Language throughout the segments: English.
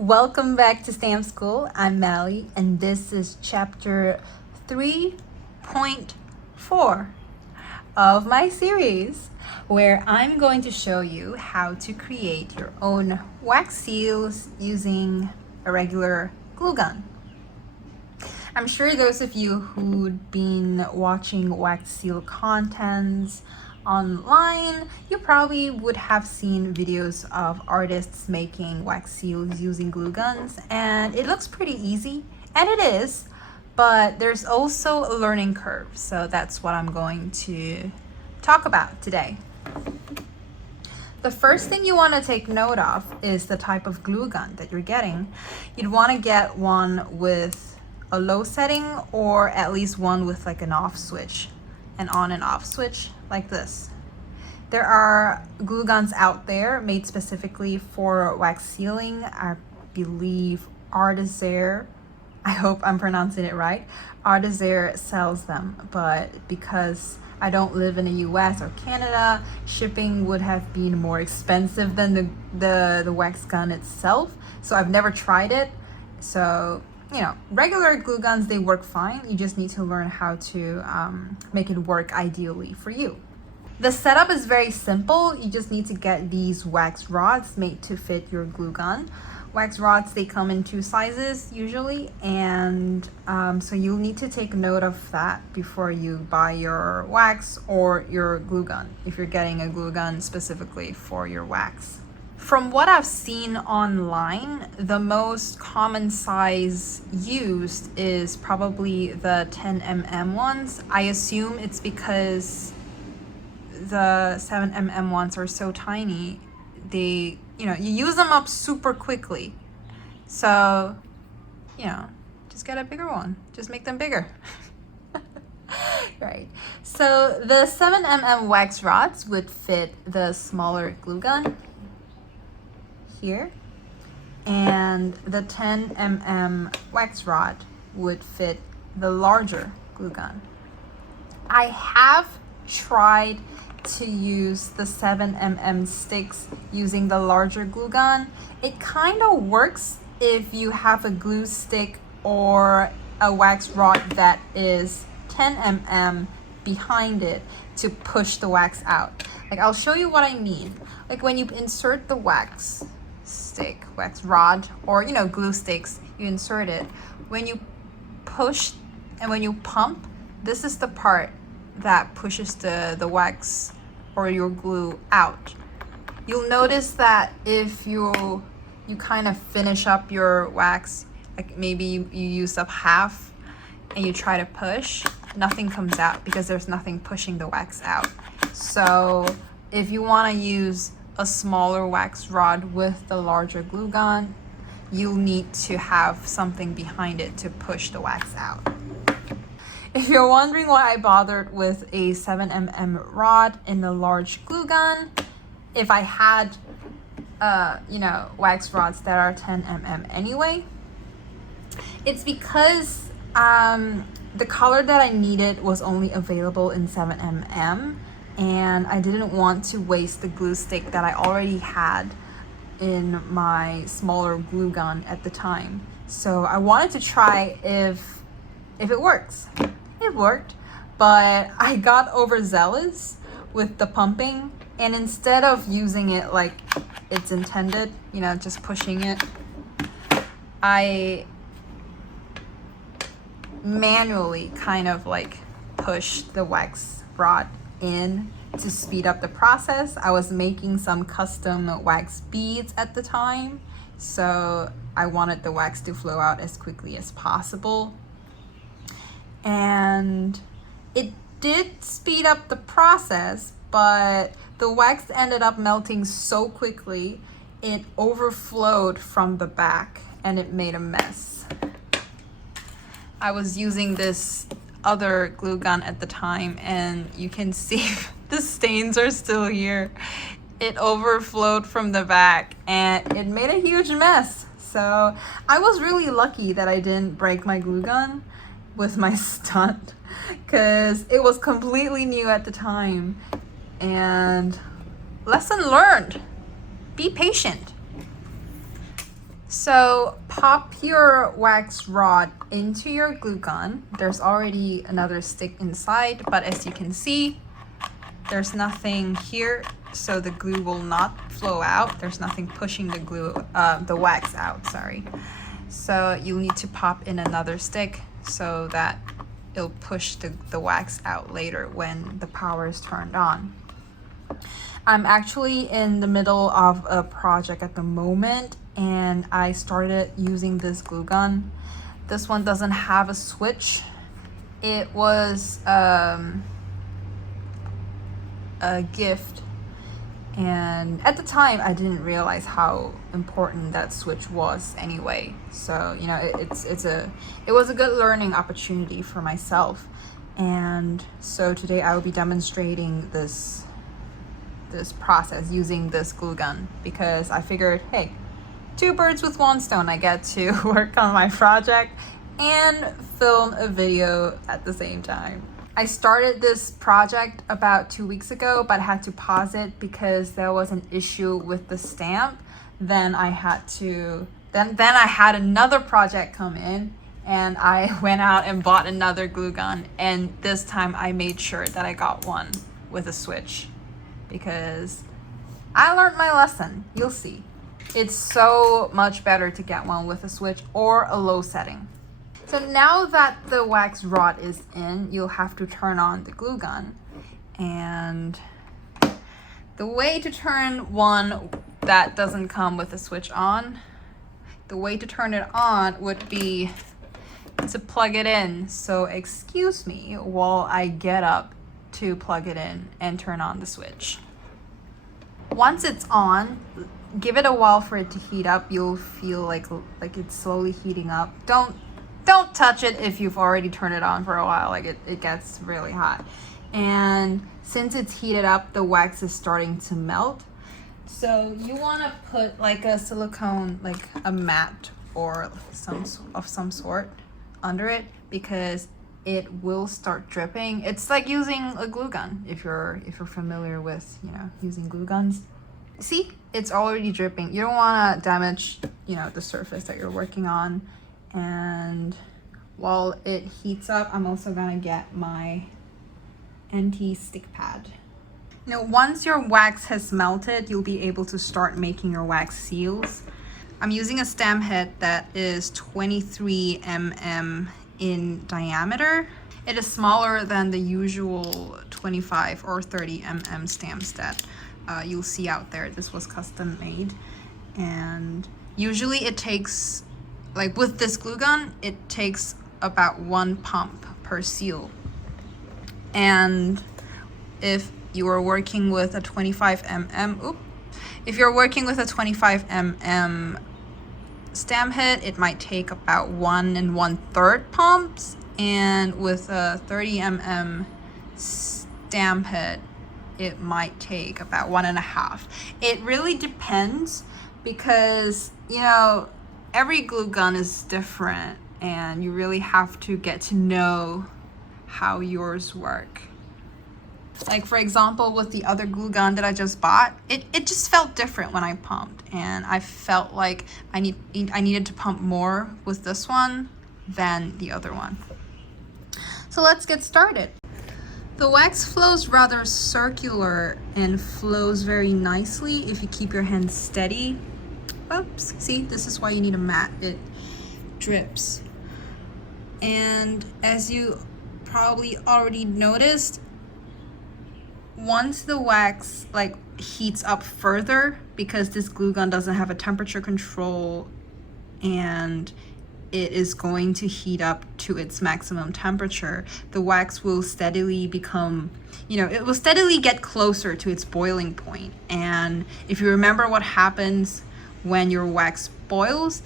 Welcome back to Stamp School. I'm Mally, and this is chapter 3.4 of my series, where I'm going to show you how to create your own wax seals using a regular glue gun. I'm sure those of you who'd been watching wax seal contents online, you probably would have seen videos of artists making wax seals using glue guns, and it looks pretty easy, and it is, but there's also a learning curve, so that's what I'm going to talk about today. The first thing you want to take note of is the type of glue gun that you're getting. You'd want to get one with a low setting, or at least one with like an off switch, an on and off switch like this. There are glue guns out there made specifically for wax sealing. I believe Artisair, I hope I'm pronouncing it right, Artisair sells them, but because I don't live in the US or Canada, shipping would have been more expensive than the wax gun itself, so I've never tried it. So regular glue guns, they work fine. You just need to learn how to make it work ideally for you. The setup is very simple. You just need to get these wax rods made to fit your glue gun. Wax rods, they come in 2 sizes usually, and so you'll need to take note of that before you buy your wax or your glue gun, if you're getting a glue gun specifically for your wax. From what I've seen online, the most common size used is probably the 10mm ones. I assume it's because the 7mm ones are so tiny. You use them up super quickly. So, just get a bigger one. Just make them bigger. Right. So the 7mm wax rods would fit the smaller glue gun here, and the 10mm wax rod would fit the larger glue gun. I have tried to use the 7mm sticks using the larger glue gun. It kind of works if you have a glue stick or a wax rod that is 10mm behind it to push the wax out. Like, I'll show you what I mean. Like, when you insert the wax stick, wax rod, or glue sticks, you insert it. When you push and when you pump, this is the part that pushes the wax or your glue out. You'll notice that if you kind of finish up your wax, like maybe you use up half and you try to push, nothing comes out because there's nothing pushing the wax out. So if you want to use a smaller wax rod with the larger glue gun, you'll need to have something behind it to push the wax out. If you're wondering why I bothered with a 7mm rod in the large glue gun, if I had wax rods that are 10mm anyway, it's because the color that I needed was only available in 7mm, and I didn't want to waste the glue stick that I already had in my smaller glue gun at the time. So I wanted to try if it works. It worked, but I got overzealous with the pumping, and instead of using it like it's intended, just pushing it, I manually kind of like pushed the wax rod in to speed up the process. I was making some custom wax beads at the time, so I wanted the wax to flow out as quickly as possible. And it did speed up the process, but the wax ended up melting so quickly, it overflowed from the back and it made a mess. I was using this other glue gun at the time, and you can see the stains are still here. It overflowed from the back and it made a huge mess. So I was really lucky that I didn't break my glue gun with my stunt, because it was completely new at the time. And lesson learned, be patient. So pop your wax rod into your glue gun. There's already another stick inside, but as you can see, there's nothing here, so the glue will not flow out. There's nothing pushing the wax out, sorry. So you'll need to pop in another stick so that it'll push the wax out later when the power is turned on. I'm actually in the middle of a project at the moment, and I started using this glue gun. This one doesn't have a switch. It was a gift, and at the time I didn't realize how important that switch was anyway. So you know, it was a good learning opportunity for myself. And so today I will be demonstrating this process using this glue gun, because I figured, hey, two birds with one stone. I get to work on my project and film a video at the same time. I started this project about 2 weeks ago, but had to pause it because there was an issue with the stamp. Then I had another project come in, and I went out and bought another glue gun, and this time I made sure that I got one with a switch, because I learned my lesson. You'll see. It's so much better to get one with a switch or a low setting. So now that the wax rod is in, you'll have to turn on the glue gun. And the way to turn one that doesn't come with a switch on, the way to turn it on would be to plug it in. So excuse me while I get up to plug it in and turn on the switch. Once it's on, give it a while for it to heat up. You'll feel like it's slowly heating up. Don't touch it if you've already turned it on for a while. Like it gets really hot. And since it's heated up, the wax is starting to melt. So you want to put like a silicone, like a mat or some sort under it, because it will start dripping. It's like using a glue gun if you're familiar with, you know, using glue guns. See, it's already dripping. You don't want to damage, you know, the surface that you're working on. And while it heats up, I'm also gonna get my anti-stick pad. Now, once your wax has melted, you'll be able to start making your wax seals. I'm using a stamp head that is 23 mm in diameter. It is smaller than the usual 25 or 30 mm stamps that you'll see out there. This was custom made, and usually it takes, like with this glue gun, it takes about 1 pump per seal. And if you are working with a 25 mm, if you're working with a 25 mm stamp head, it might take about 1 1/3 pumps, and with a 30 mm stamp head, it might take about 1.5. It really depends, because, you know, every glue gun is different, and you really have to get to know how yours work. Like for example, with the other glue gun that I just bought, it just felt different when I pumped, and I felt like I needed to pump more with this one than the other one. So let's get started. The wax flows rather circular and flows very nicely if you keep your hands steady. Oops, see, this is why you need a mat. It drips. And as you probably already noticed, once the wax like heats up further, because this glue gun doesn't have a temperature control, and it is going to heat up to its maximum temperature, the wax will steadily become, you know, it will steadily get closer to its boiling point. And if you remember what happens when your wax boils,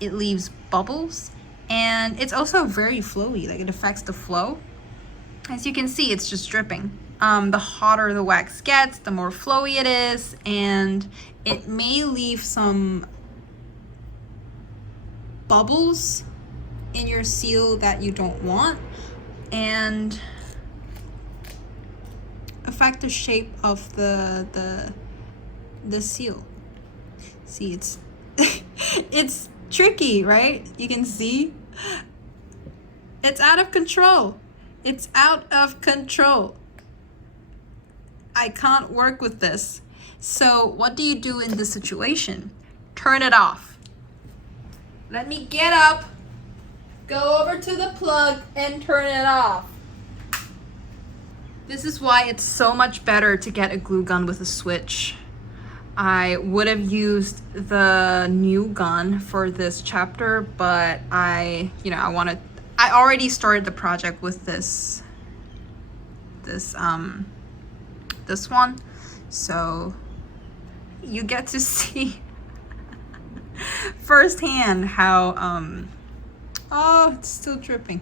it leaves bubbles, and it's also very flowy, like it affects the flow. As you can see, it's just dripping. The hotter the wax gets, the more flowy it is, and it may leave some bubbles in your seal that you don't want, and affect the shape of the seal. See, it's It's tricky, right? You can see it's out of control. It's out of control. I can't work with this. So what do you do in this situation? Turn it off. Let me get up, go over to the plug and turn it off. This is why it's so much better to get a glue gun with a switch. I would have used the new gun for this chapter, but I already started the project with this one, so you get to see firsthand how oh, it's still dripping.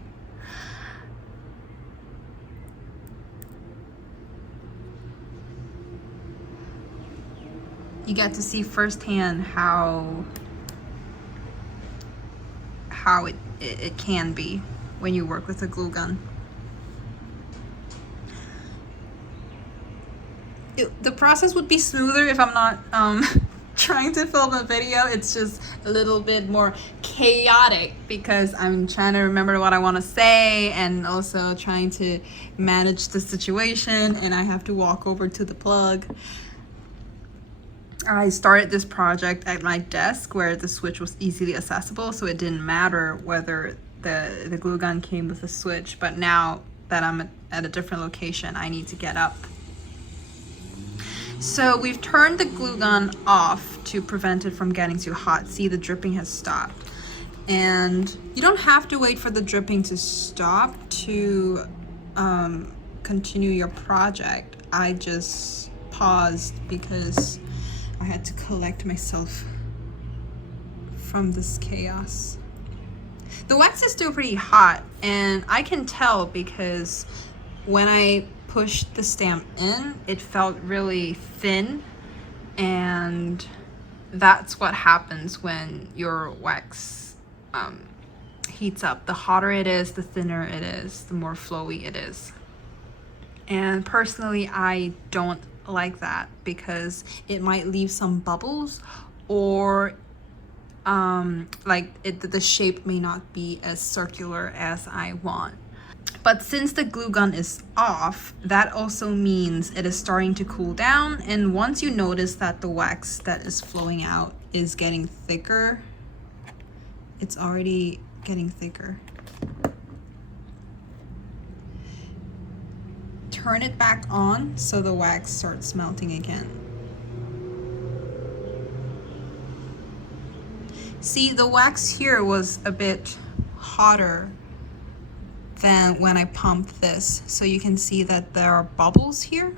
You get to see firsthand how it can be when you work with a glue gun. The process would be smoother if I'm not trying to film a video. It's just a little bit more chaotic because I'm trying to remember what I want to say and also trying to manage the situation, and I have to walk over to the plug. I started this project at my desk where the switch was easily accessible, so it didn't matter whether the glue gun came with a switch, but now that I'm at a different location, I need to get up. So we've turned the glue gun off to prevent it from getting too hot. See, the dripping has stopped. And you don't have to wait for the dripping to stop to continue your project. I just paused because I had to collect myself from this chaos. The wax is still pretty hot, and I can tell because when I pushed the stamp in, it felt really thin, and that's what happens when your wax heats up. The hotter it is, the thinner it is, the more flowy it is. And personally, I don't like that because it might leave some bubbles, or the shape may not be as circular as I want. But since the glue gun is off, that also means it is starting to cool down, and once you notice that the wax that is flowing out is getting thicker, it's already getting thicker. Turn it back on so the wax starts melting again. See, the wax here was a bit hotter than when I pumped this, so you can see that there are bubbles here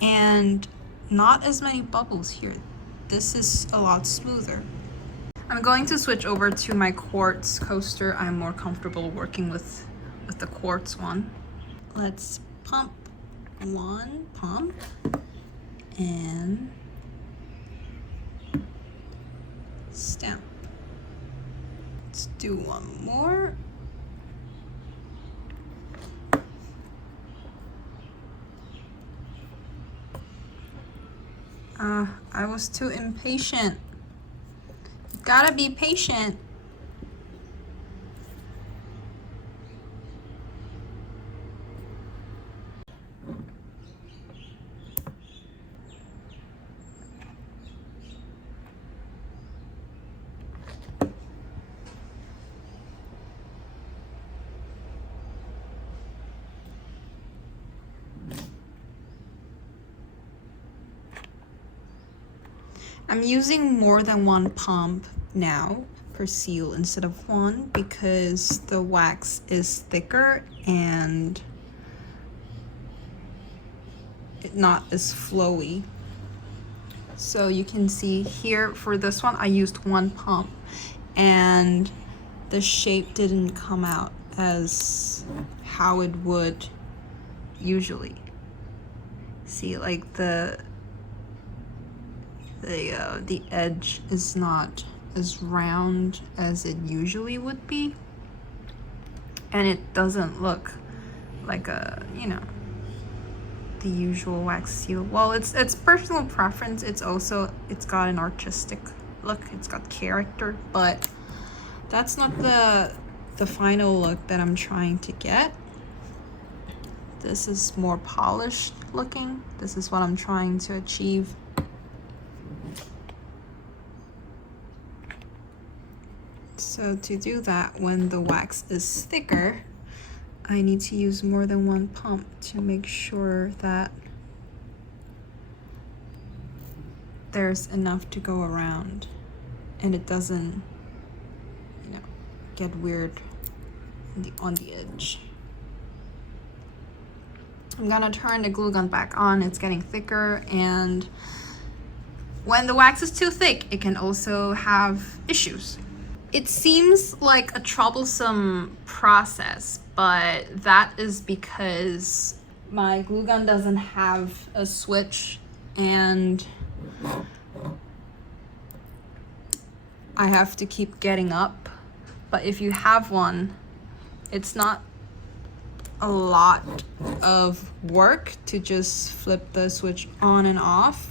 and not as many bubbles here. This is a lot smoother. I'm going to switch over to my quartz coaster. I'm more comfortable working with the quartz one. Let's pump one pump and stamp. Let's do one more. I was too impatient. You gotta be patient. I'm using more than one pump now per seal instead of one because the wax is thicker and not as flowy. So you can see here for this one I used one pump and the shape didn't come out as how it would usually. See, like the edge is not as round as it usually would be, and it doesn't look like a, the usual wax seal. Well, it's personal preference. It's got an artistic look. It's got character, but that's not the final look that I'm trying to get. This is more polished looking. This is what I'm trying to achieve. So to do that, when the wax is thicker, I need to use more than one pump to make sure that there's enough to go around and it doesn't, you know, get weird on the edge. I'm gonna turn the glue gun back on. It's getting thicker, and when the wax is too thick, it can also have issues. It seems like a troublesome process, but that is because my glue gun doesn't have a switch and I have to keep getting up. But if you have one, it's not a lot of work to just flip the switch on and off.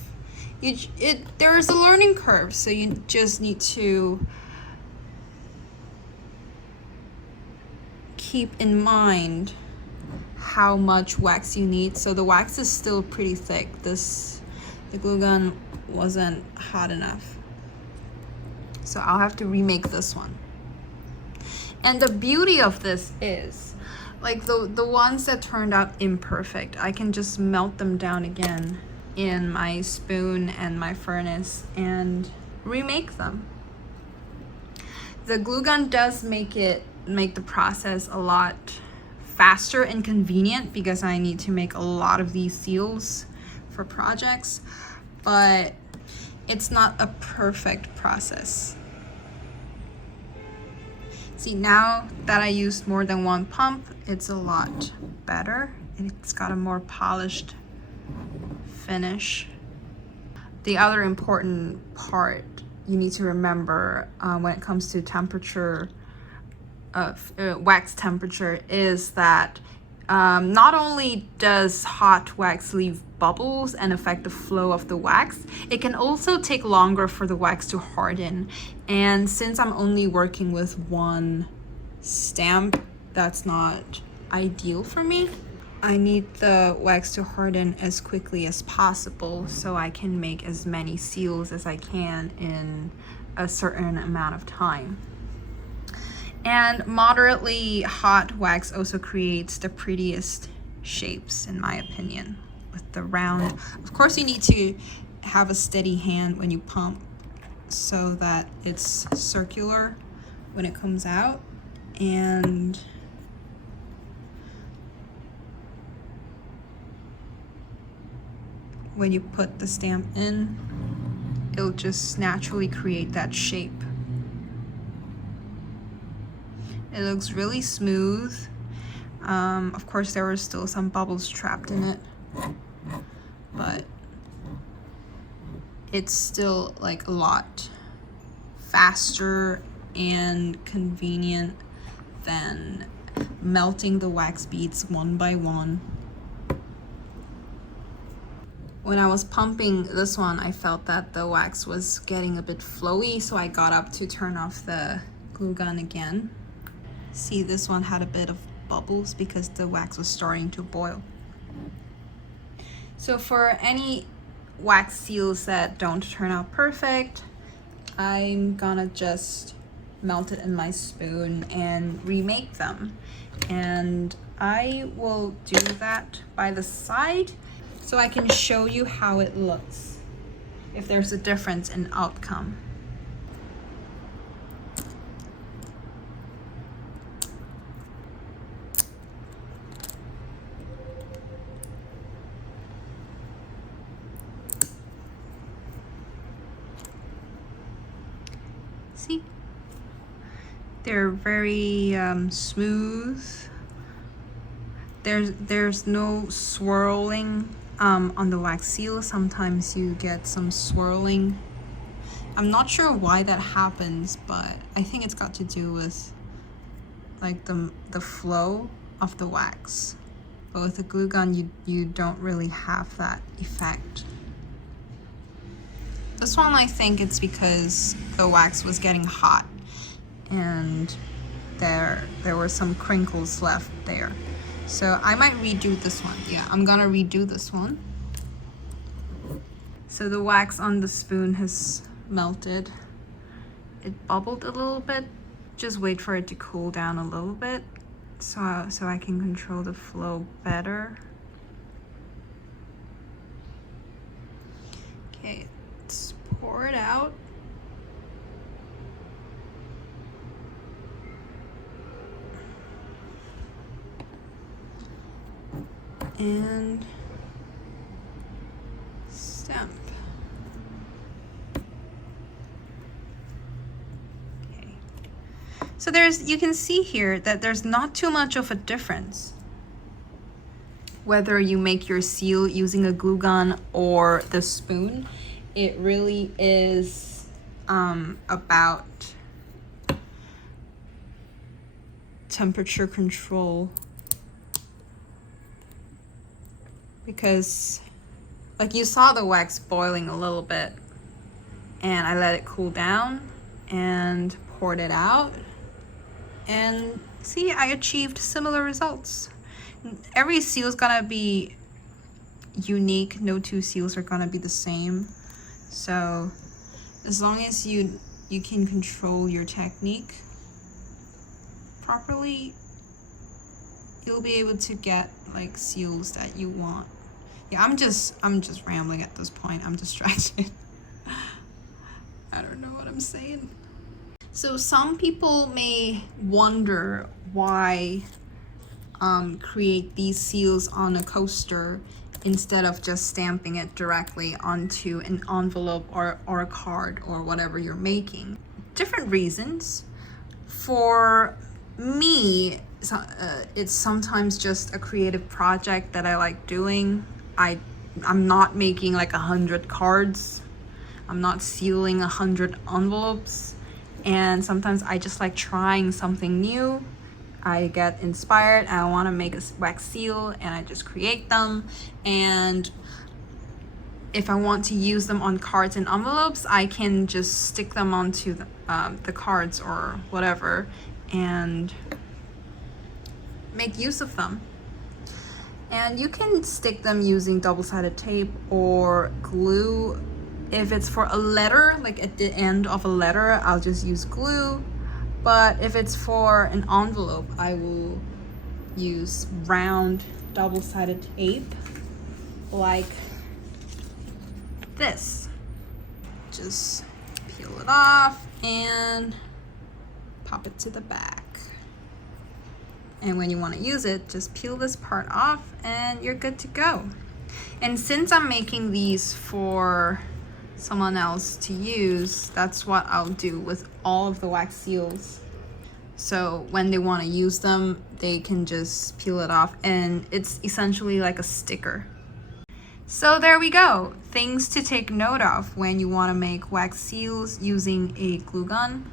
There's a learning curve, so you just need to keep in mind how much wax you need. So the wax is still pretty thick. The glue gun wasn't hot enough, so I'll have to remake this one. And the beauty of this is, like, the ones that turned out imperfect, I can just melt them down again in my spoon and my furnace and remake them. The glue gun does make the process a lot faster and convenient because I need to make a lot of these seals for projects, but it's not a perfect process. See, now that I used more than one pump, it's a lot better. It's got a more polished finish. The other important part you need to remember when it comes to temperature, wax temperature, is that not only does hot wax leave bubbles and affect the flow of the wax, it can also take longer for the wax to harden. And since I'm only working with one stamp, that's not ideal for me. I need the wax to harden as quickly as possible so I can make as many seals as I can in a certain amount of time. And moderately hot wax also creates the prettiest shapes, in my opinion, with the round. Of course, you need to have a steady hand when you pump so that it's circular when it comes out. And when you put the stamp in, it'll just naturally create that shape. It looks really smooth. Of course, there were still some bubbles trapped in it, but it's still like a lot faster and convenient than melting the wax beads one by one. When I was pumping this one, I felt that the wax was getting a bit flowy, so I got up to turn off the glue gun again. See, this one had a bit of bubbles because the wax was starting to boil. So for any wax seals that don't turn out perfect, I'm gonna just melt it in my spoon and remake them. And I will do that by the side so I can show you how it looks, if there's a difference in outcome. See? They're very smooth. There's no swirling on the wax seal. Sometimes you get some swirling. I'm not sure why that happens, but I think it's got to do with like the flow of the wax. but with a glue gun you don't really have that effect. This one, I think it's because the wax was getting hot and there were some crinkles left there. So I might redo this one. Yeah, I'm gonna redo this one. So the wax on the spoon has melted. It bubbled a little bit. Just wait for it to cool down a little bit so I can control the flow better. Okay, let's pour it out. And stamp. Okay. So you can see here that there's not too much of a difference whether you make your seal using a glue gun or the spoon. It really is about temperature control. Because like you saw the wax boiling a little bit and I let it cool down and poured it out, and see, I achieved similar results. Every seal is gonna be unique. No two seals are gonna be the same. So as long as you can control your technique properly, you'll be able to get like seals that you want. Yeah, I'm just rambling at this point. I'm distracted. I don't know what I'm saying. So some people may wonder why create these seals on a coaster instead of just stamping it directly onto an envelope or a card or whatever you're making. Different reasons. For me, it's sometimes just a creative project that I like doing. I'm not making like 100 cards. I'm not sealing 100 envelopes. And sometimes I just like trying something new. I get inspired and I want to make a wax seal and I just create them. And if I want to use them on cards and envelopes, I can just stick them onto the cards or whatever and make use of them. And you can stick them using double-sided tape or glue. If it's for a letter, like at the end of a letter, I'll just use glue. But if it's for an envelope, I will use round double-sided tape like this. Just peel it off and pop it to the back. And when you want to use it, just peel this part off and you're good to go. And since I'm making these for someone else to use, that's what I'll do with all of the wax seals. So when they want to use them, they can just peel it off and it's essentially like a sticker. So there we go. Things to take note of when you want to make wax seals using a glue gun.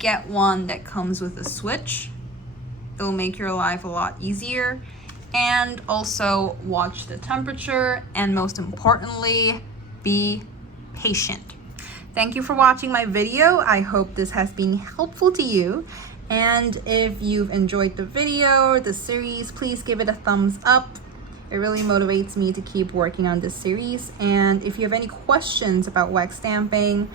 Get one that comes with a switch. It'll make your life a lot easier. And also watch the temperature, and most importantly, be patient. Thank you for watching my video. I hope this has been helpful to you. And if you've enjoyed the video, the series, please give it a thumbs up. It really motivates me to keep working on this series. And if you have any questions about wax stamping,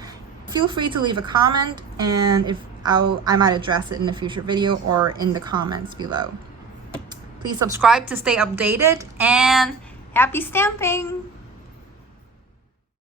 feel free to leave a comment, and I might address it in a future video or in the comments below. Please subscribe to stay updated, and happy stamping!